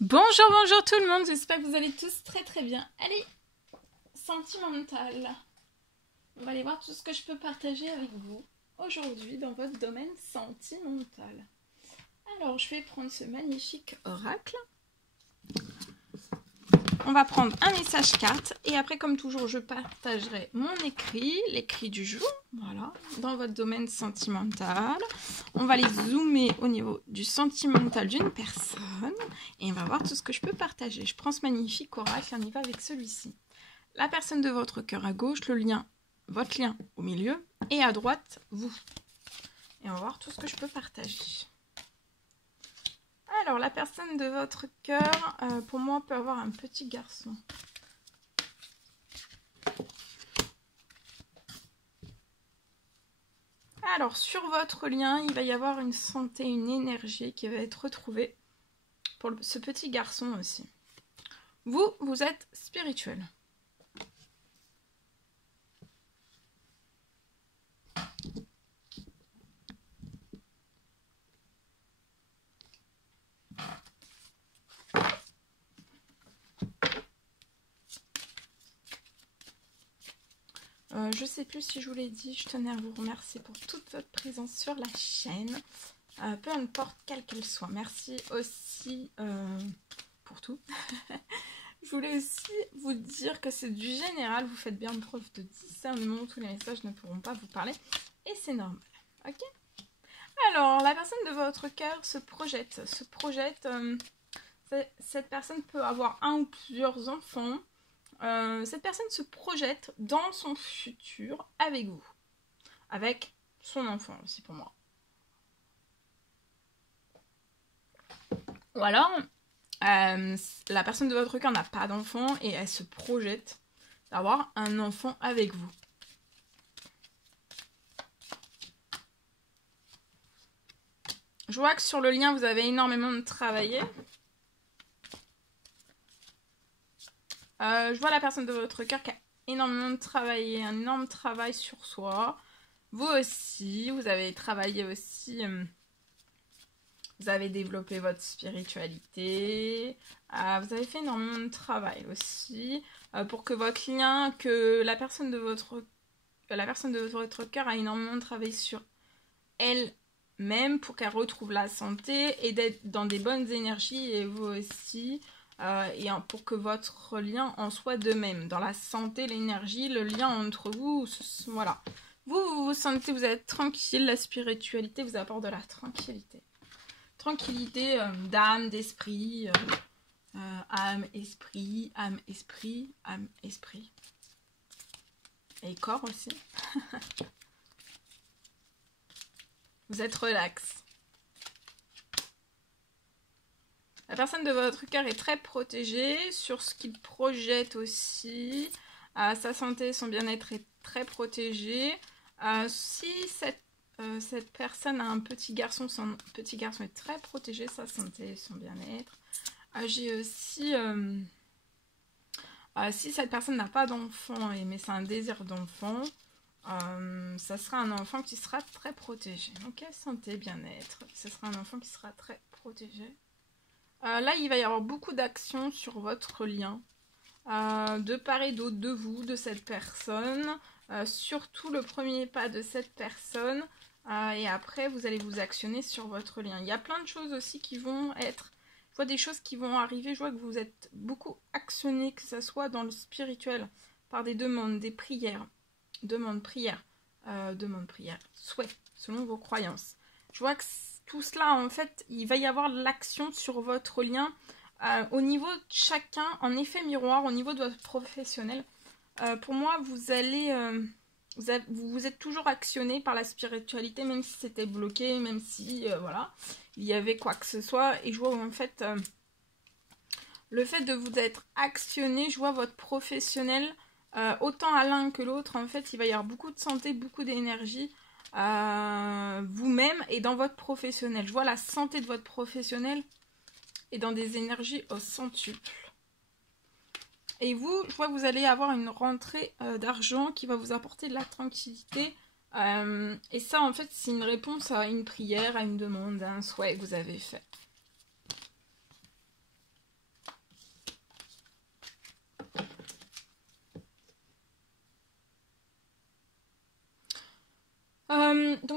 Bonjour, bonjour tout le monde, j'espère que vous allez tous très bien. Allez, sentimental. On va aller voir tout ce que je peux partager avec vous aujourd'hui dans votre domaine sentimental. Alors, je vais prendre ce magnifique oracle. On va prendre un message carte et après, comme toujours, je partagerai mon écrit, l'écrit du jour, voilà, dans votre domaine sentimental. On va les zoomer au niveau du sentimental d'une personne et on va voir tout ce que je peux partager. Je prends ce magnifique oracle et on y va avec celui-ci. La personne de votre cœur à gauche, le lien, votre lien au milieu et à droite, vous. Et on va voir tout ce que je peux partager. Alors, la personne de votre cœur, pour moi, peut avoir un petit garçon. Alors, sur votre lien, il va y avoir une santé, une énergie qui va être retrouvée pour ce petit garçon aussi. Vous êtes spirituel. Je sais plus si je vous l'ai dit, je tenais à vous remercier pour toute votre présence sur la chaîne, peu importe quelle qu'elle soit. Merci aussi pour tout. Je voulais aussi vous dire que c'est du général, vous faites bien preuve de discernement, tous les messages ne pourront pas vous parler et c'est normal, ok? Alors, la personne de votre cœur se projette, cette personne peut avoir un ou plusieurs enfants. Cette personne se projette dans son futur avec vous, avec son enfant aussi pour moi. Ou alors, la personne de votre cœur n'a pas d'enfant et elle se projette d'avoir un enfant avec vous. Je vois que sur le lien, vous avez énormément de travaillé. Je vois la personne de votre cœur qui a énormément de travaillé, un énorme travail sur soi. Vous aussi, vous avez travaillé aussi, vous avez développé votre spiritualité. Vous avez fait énormément de travail aussi pour que votre lien, que la personne de votre cœur a énormément travaillé sur elle-même pour qu'elle retrouve la santé et d'être dans des bonnes énergies et vous aussi. Et pour que votre lien en soit de même, dans la santé, l'énergie, le lien entre vous, voilà. Vous vous sentez, vous êtes tranquille, la spiritualité vous apporte de la tranquillité. Tranquillité d'âme, d'esprit, âme, esprit, âme, esprit, âme, esprit. Et corps aussi. Vous êtes relax. La personne de votre cœur est très protégée sur ce qu'il projette aussi. Sa santé, son bien-être est très protégé. Si cette personne a un petit garçon, son petit garçon est très protégé, sa santé, son bien-être. J'ai aussi... si cette personne n'a pas d'enfant, mais c'est un désir d'enfant, ça sera un enfant qui sera très protégé. Ok, santé, bien-être. Ce sera un enfant qui sera très protégé. Là, il va y avoir beaucoup d'actions sur votre lien, de part et d'autre de vous, de cette personne, surtout le premier pas de cette personne, et après, vous allez vous actionner sur votre lien. Il y a plein de choses aussi qui vont être, je vois des choses qui vont arriver, je vois que vous êtes beaucoup actionné, que ce soit dans le spirituel, par des demandes, des prières, prières, souhaits, selon vos croyances. Je vois que tout cela, en fait, il va y avoir l'action sur votre lien au niveau de chacun, en effet miroir, au niveau de votre professionnel. Pour moi, vous allez... vous êtes toujours actionné par la spiritualité, même si c'était bloqué, même si, voilà, il y avait quoi que ce soit. Et je vois, en fait, le fait de vous être actionné, je vois votre professionnel, autant à l'un que l'autre, en fait, il va y avoir beaucoup de santé, beaucoup d'énergie. Vous-même et dans votre professionnel. Je vois la santé de votre professionnel et dans des énergies au centuple. Et vous, je vois que vous allez avoir une rentrée d'argent qui va vous apporter de la tranquillité. Et ça, en fait, c'est une réponse à une prière, à une demande, à un souhait que vous avez fait.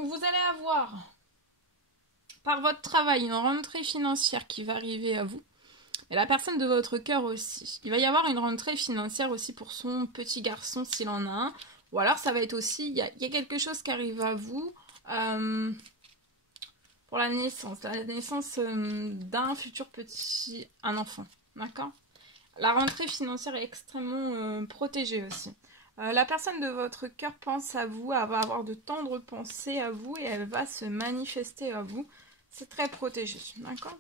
Donc vous allez avoir, par votre travail, une rentrée financière qui va arriver à vous. Et la personne de votre cœur aussi. Il va y avoir une rentrée financière aussi pour son petit garçon s'il en a un. Ou alors ça va être aussi, il y a quelque chose qui arrive à vous pour la naissance d'un futur petit, un enfant. D'accord? La rentrée financière est extrêmement protégée aussi. La personne de votre cœur pense à vous, elle va avoir de tendres pensées à vous et elle va se manifester à vous. C'est très protégé. D'accord?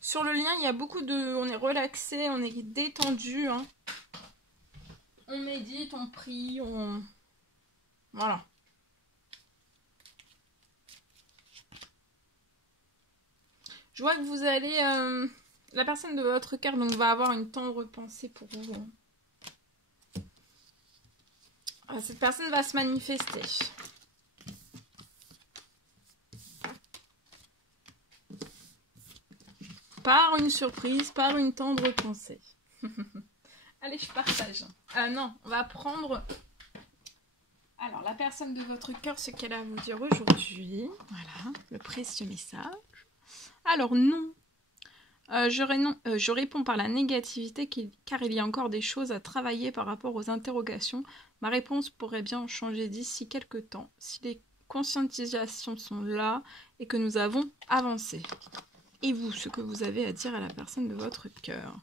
Sur le lien, il y a beaucoup de... On est relaxé, on est détendu. Hein. On médite, on prie, on... Voilà. Je vois que vous allez... La personne de votre cœur donc, va avoir une tendre pensée pour vous. Hein. Cette personne va se manifester. Par une surprise, par une tendre pensée. Allez, je partage. Non, on va prendre... Alors, la personne de votre cœur, ce qu'elle a à vous dire aujourd'hui. Voilà, le précieux message. Alors, non. Je réponds par la négativité car il y a encore des choses à travailler par rapport aux interrogations. Ma réponse pourrait bien changer d'ici quelques temps si les conscientisations sont là et que nous avons avancé. Et vous, ce que vous avez à dire à la personne de votre cœur.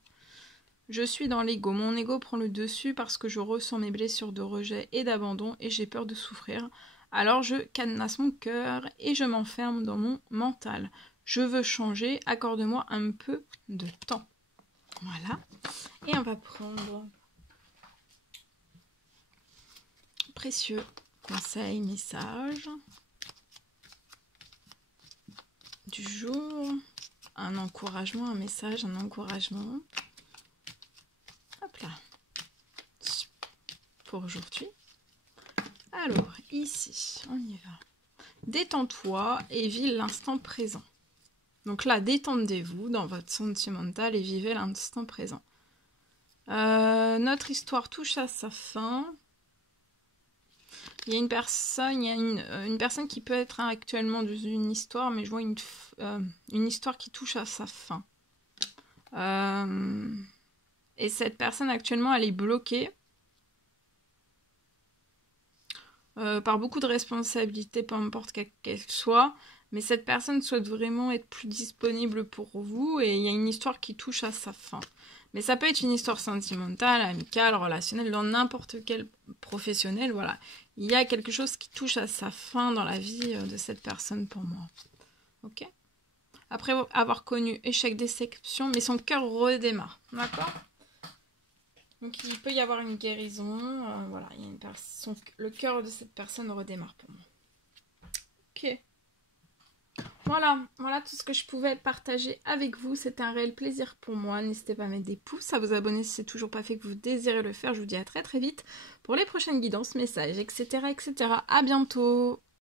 Je suis dans l'ego. Mon ego prend le dessus parce que je ressens mes blessures de rejet et d'abandon et j'ai peur de souffrir. Alors je cadenasse mon cœur et je m'enferme dans mon mental. Je veux changer, accorde-moi un peu de temps. Voilà. Et on va prendre précieux conseil, message du jour. Un encouragement, un message, un encouragement. Hop là. Pour aujourd'hui. Alors, ici, on y va. Détends-toi et vis l'instant présent. Donc là, détendez-vous dans votre sentimental et vivez l'instant présent. Notre histoire touche à sa fin. Il y a une personne qui peut être actuellement dans une histoire, mais je vois une histoire qui touche à sa fin. Et cette personne actuellement, elle est bloquée par beaucoup de responsabilités, peu importe qu'elle soit. Mais cette personne souhaite vraiment être plus disponible pour vous et il y a une histoire qui touche à sa fin. Mais ça peut être une histoire sentimentale, amicale, relationnelle, dans n'importe quel professionnel, voilà. Il y a quelque chose qui touche à sa fin dans la vie de cette personne pour moi. Ok ? Après avoir connu échec, déception, mais son cœur redémarre. D'accord ? Donc il peut y avoir une guérison. Voilà, il y a le cœur de cette personne redémarre pour moi. Ok. Voilà tout ce que je pouvais partager avec vous. C'était un réel plaisir pour moi. N'hésitez pas à mettre des pouces, à vous abonner si ce n'est toujours pas fait que vous désirez le faire. Je vous dis à très très vite pour les prochaines guidances, messages, etc. etc. À bientôt.